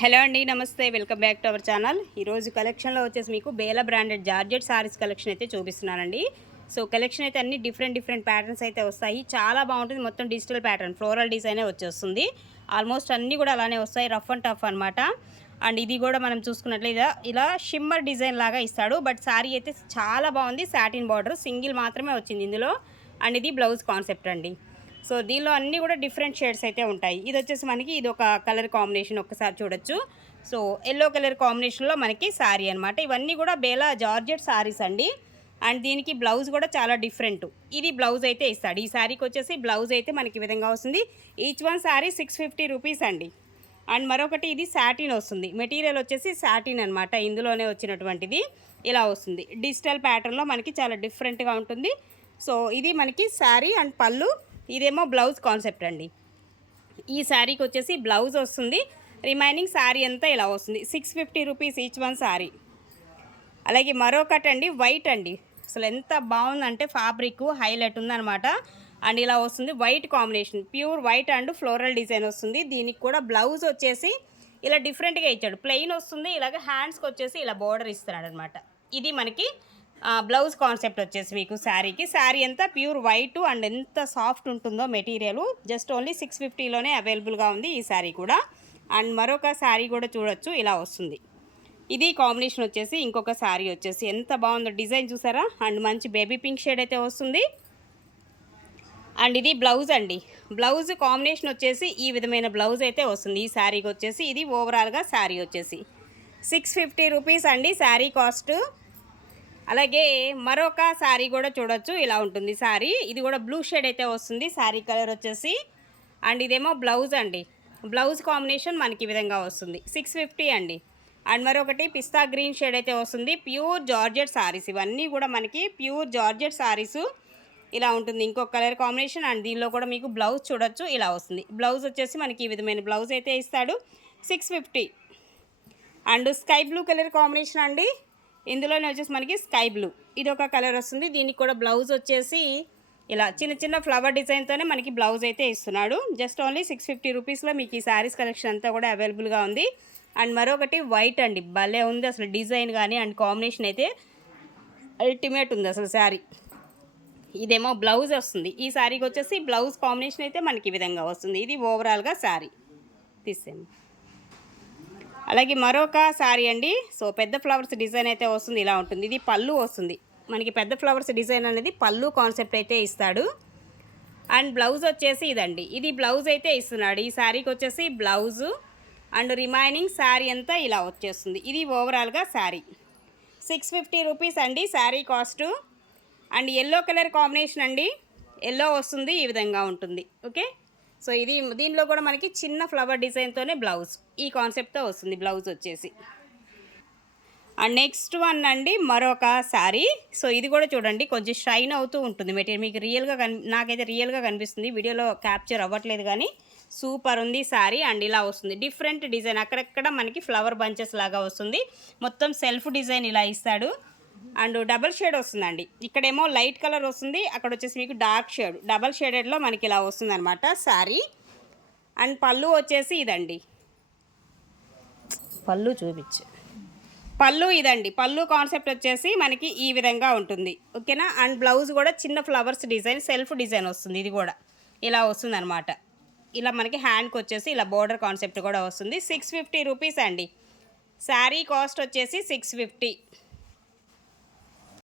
Hello అండి, నమస్తే. Welcome back to our channel. ఈరోజు కలెక్షన్లో వచ్చేసి మీకు Bela branded georgette saris collection అయితే చూపిస్తున్నానండి. సో కలెక్షన్ అయితే అన్ని డిఫరెంట్ ప్యాటర్న్స్ అయితే వస్తాయి. చాలా బాగుంటుంది. మొత్తం డిజిటల్ ప్యాటర్న్ ఫ్లోరల్ డిజైనే వచ్చేస్తుంది. ఆల్మోస్ట్ అన్నీ కూడా అలానే వస్తాయి. రఫ్ అండ్ టఫ్ అనమాట. అండ్ ఇది కూడా మనం చూసుకున్నట్లయితే ఇలా షిమ్మర్ డిజైన్ లాగా ఇస్తాడు. బట్ సారీ అయితే చాలా బాగుంది. సాటిన్ బార్డర్ సింగిల్ మాత్రమే వచ్చింది ఇందులో. అండ్ ఇది బ్లౌజ్ కాన్సెప్ట్ అండి. సో దీనిలో అన్నీ కూడా డిఫరెంట్ షేడ్స్ అయితే ఉంటాయి. ఇది వచ్చేసి మనకి ఇది ఒక కలర్ కాంబినేషన్ ఒక్కసారి చూడొచ్చు. సో ఎల్లో కలర్ కాంబినేషన్లో మనకి శారీ అనమాట. ఇవన్నీ కూడా బేలా జార్జెట్ శారీస్ అండి. అండ్ దీనికి బ్లౌజ్ కూడా చాలా డిఫరెంట్. ఇది బ్లౌజ్ అయితే ఇస్తాడు. ఈ శారీకి వచ్చేసి బ్లౌజ్ అయితే మనకి ఈ విధంగా వస్తుంది. ఈచ్ వన్ శారీ 650 రూపీస్ అండి. అండ్ మరొకటి ఇది సాటిన్ వస్తుంది. మెటీరియల్ వచ్చేసి సాటిన్ అనమాట. ఇందులోనే వచ్చినటువంటిది ఇలా వస్తుంది. డిజిటల్ ప్యాటర్న్లో మనకి చాలా డిఫరెంట్గా ఉంటుంది. సో ఇది మనకి శారీ అండ్ పళ్ళు. ఇదేమో బ్లౌజ్ కాన్సెప్ట్ అండి. ఈ శారీకి వచ్చేసి బ్లౌజ్ వస్తుంది. రిమైనింగ్ శారీ అంతా ఇలా వస్తుంది. 650 రూపీస్ ఈచ్ వన్ శారీ. అలాగే మరొకటి అండి, వైట్ అండి. అసలు ఎంత బాగుందంటే ఫ్యాబ్రిక్ హైలైట్ ఉందనమాట. అండ్ ఇలా వస్తుంది white combination, pure white and floral design వస్తుంది. దీనికి కూడా బ్లౌజ్ వచ్చేసి ఇలా డిఫరెంట్గా ఇచ్చాడు. ప్లెయిన్ వస్తుంది. ఇలాగ హ్యాండ్స్కి వచ్చేసి ఇలా బార్డర్ ఇస్తున్నాడు అనమాట. ఇది మనకి బ్లౌజ్ కాన్సెప్ట్ వచ్చేసి మీకు శారీకి. శారీ అంతా ప్యూర్ వైట్ అండ్ ఎంత సాఫ్ట్ ఉంటుందో మెటీరియల్. జస్ట్ ఓన్లీ 650లోనే అవైలబుల్గా ఉంది ఈ శారీ కూడా. అండ్ మరొక శారీ కూడా చూడొచ్చు, ఇలా వస్తుంది. ఇది కాంబినేషన్ వచ్చేసి ఇంకొక శారీ వచ్చేసి ఎంత బాగుందో డిజైన్ చూసారా. అండ్ మంచి బేబీ పింక్ షేడ్ అయితే వస్తుంది. అండ్ ఇది బ్లౌజ్ అండి. బ్లౌజ్ కాంబినేషన్ వచ్చేసి ఈ విధమైన బ్లౌజ్ అయితే వస్తుంది ఈ శారీకి వచ్చేసి. ఇది ఓవరాల్గా శారీ వచ్చేసి 650 రూపీస్ అండి శారీ కాస్ట్. అలాగే మరొక శారీ కూడా చూడొచ్చు, ఇలా ఉంటుంది శారీ. ఇది కూడా బ్లూ షేడ్ అయితే వస్తుంది శారీ కలర్ వచ్చేసి. అండ్ ఇదేమో బ్లౌజ్ అండి. బ్లౌజ్ కాంబినేషన్ మనకి ఈ విధంగా వస్తుంది. 650 అండి. అండ్ మరొకటి పిస్తా గ్రీన్ షేడ్ అయితే వస్తుంది. ప్యూర్ జార్జెట్ శారీస్ ఇవన్నీ కూడా మనకి ప్యూర్ జార్జెట్ శారీస్ ఇలా ఉంటుంది. ఇంకొక కలర్ కాంబినేషన్. అండ్ దీనిలో కూడా మీకు బ్లౌజ్ చూడొచ్చు, ఇలా వస్తుంది. బ్లౌజ్ వచ్చేసి మనకి ఈ విధమైన బ్లౌజ్ అయితే ఇస్తాడు. 650. And sky blue colour combination అండి. ఇందులోనే వచ్చేసి మనకి స్కై బ్లూ ఇది ఒక కలర్ వస్తుంది. దీనికి కూడా బ్లౌజ్ వచ్చేసి ఇలా చిన్న చిన్న ఫ్లవర్ డిజైన్తోనే మనకి బ్లౌజ్ అయితే ఇస్తున్నాడు. జస్ట్ ఓన్లీ 650 రూపీస్లో మీకు ఈ శారీస్ కలెక్షన్ అంతా కూడా అవైలబుల్గా ఉంది. అండ్ మరొకటి వైట్ అండి, భలే ఉంది అసలు డిజైన్ కానీ అండ్ కాంబినేషన్ అయితే అల్టిమేట్ ఉంది అసలు శారీ. ఇదేమో బ్లౌజ్ వస్తుంది. ఈ శారీకి వచ్చేసి బ్లౌజ్ కాంబినేషన్ అయితే మనకి ఈ విధంగా వస్తుంది. ఇది ఓవరాల్గా శారీ తీసేయండి. అలాగే మరొక శారీ అండి. సో పెద్ద ఫ్లవర్స్ డిజైన్ అయితే వస్తుంది, ఇలా ఉంటుంది. ఇది పళ్ళు వస్తుంది మనకి. పెద్ద ఫ్లవర్స్ డిజైన్ అనేది పళ్ళు కాన్సెప్ట్ అయితే ఇస్తాడు. అండ్ బ్లౌజ్ వచ్చేసి ఇదండి. ఇది బ్లౌజ్ అయితే ఇస్తున్నాడు ఈ శారీకి వచ్చేసి బ్లౌజు. అండ్ రిమైనింగ్ శారీ అంతా ఇలా వచ్చేస్తుంది. ఇది ఓవరాల్గా శారీ 650 రూపీస్ అండి sari cost. And yellow colour combination అండి. ఎల్లో వస్తుంది, ఈ విధంగా ఉంటుంది. ఓకే. సో ఇది దీనిలో కూడా మనకి చిన్న ఫ్లవర్ డిజైన్తోనే బ్లౌజ్ ఈ కాన్సెప్ట్తో వస్తుంది బ్లౌజ్ వచ్చేసి. అండ్ నెక్స్ట్ వన్ అండి మరొక శారీ. సో ఇది కూడా చూడండి కొంచెం షైన్ అవుతూ ఉంటుంది మెటీరియల్. మీకు రియల్గా నాకైతే రియల్గా కనిపిస్తుంది, వీడియోలో క్యాప్చర్ అవ్వట్లేదు కానీ సూపర్ ఉంది శారీ. అండ్ ఇలా వస్తుంది డిఫరెంట్ డిజైన్. అక్కడక్కడ మనకి ఫ్లవర్ బంచెస్ లాగా వస్తుంది. మొత్తం సెల్ఫ్ డిజైన్ ఇలా ఇస్తాడు. అండ్ డబల్ షేడ్ వస్తుందండి. ఇక్కడేమో లైట్ కలర్ వస్తుంది, అక్కడ వచ్చేసి మీకు డార్క్ షేడ్. డబల్ షేడెడ్లో మనకి ఇలా వస్తుంది అనమాట శారీ. అండ్ పళ్ళు వచ్చేసి ఇదండి. పళ్ళు చూపించు. పళ్ళు ఇదండి. పళ్ళు కాన్సెప్ట్ వచ్చేసి మనకి ఈ విధంగా ఉంటుంది. ఓకేనా. అండ్ బ్లౌజ్ కూడా చిన్న ఫ్లవర్స్ డిజైన్ సెల్ఫ్ డిజైన్ వస్తుంది. ఇది కూడా ఇలా వస్తుంది అనమాట. ఇలా మనకి హ్యాండ్కి వచ్చేసి ఇలా బోర్డర్ కాన్సెప్ట్ కూడా వస్తుంది. 650 రూపీస్ అండి శారీ కాస్ట్ వచ్చేసి 650.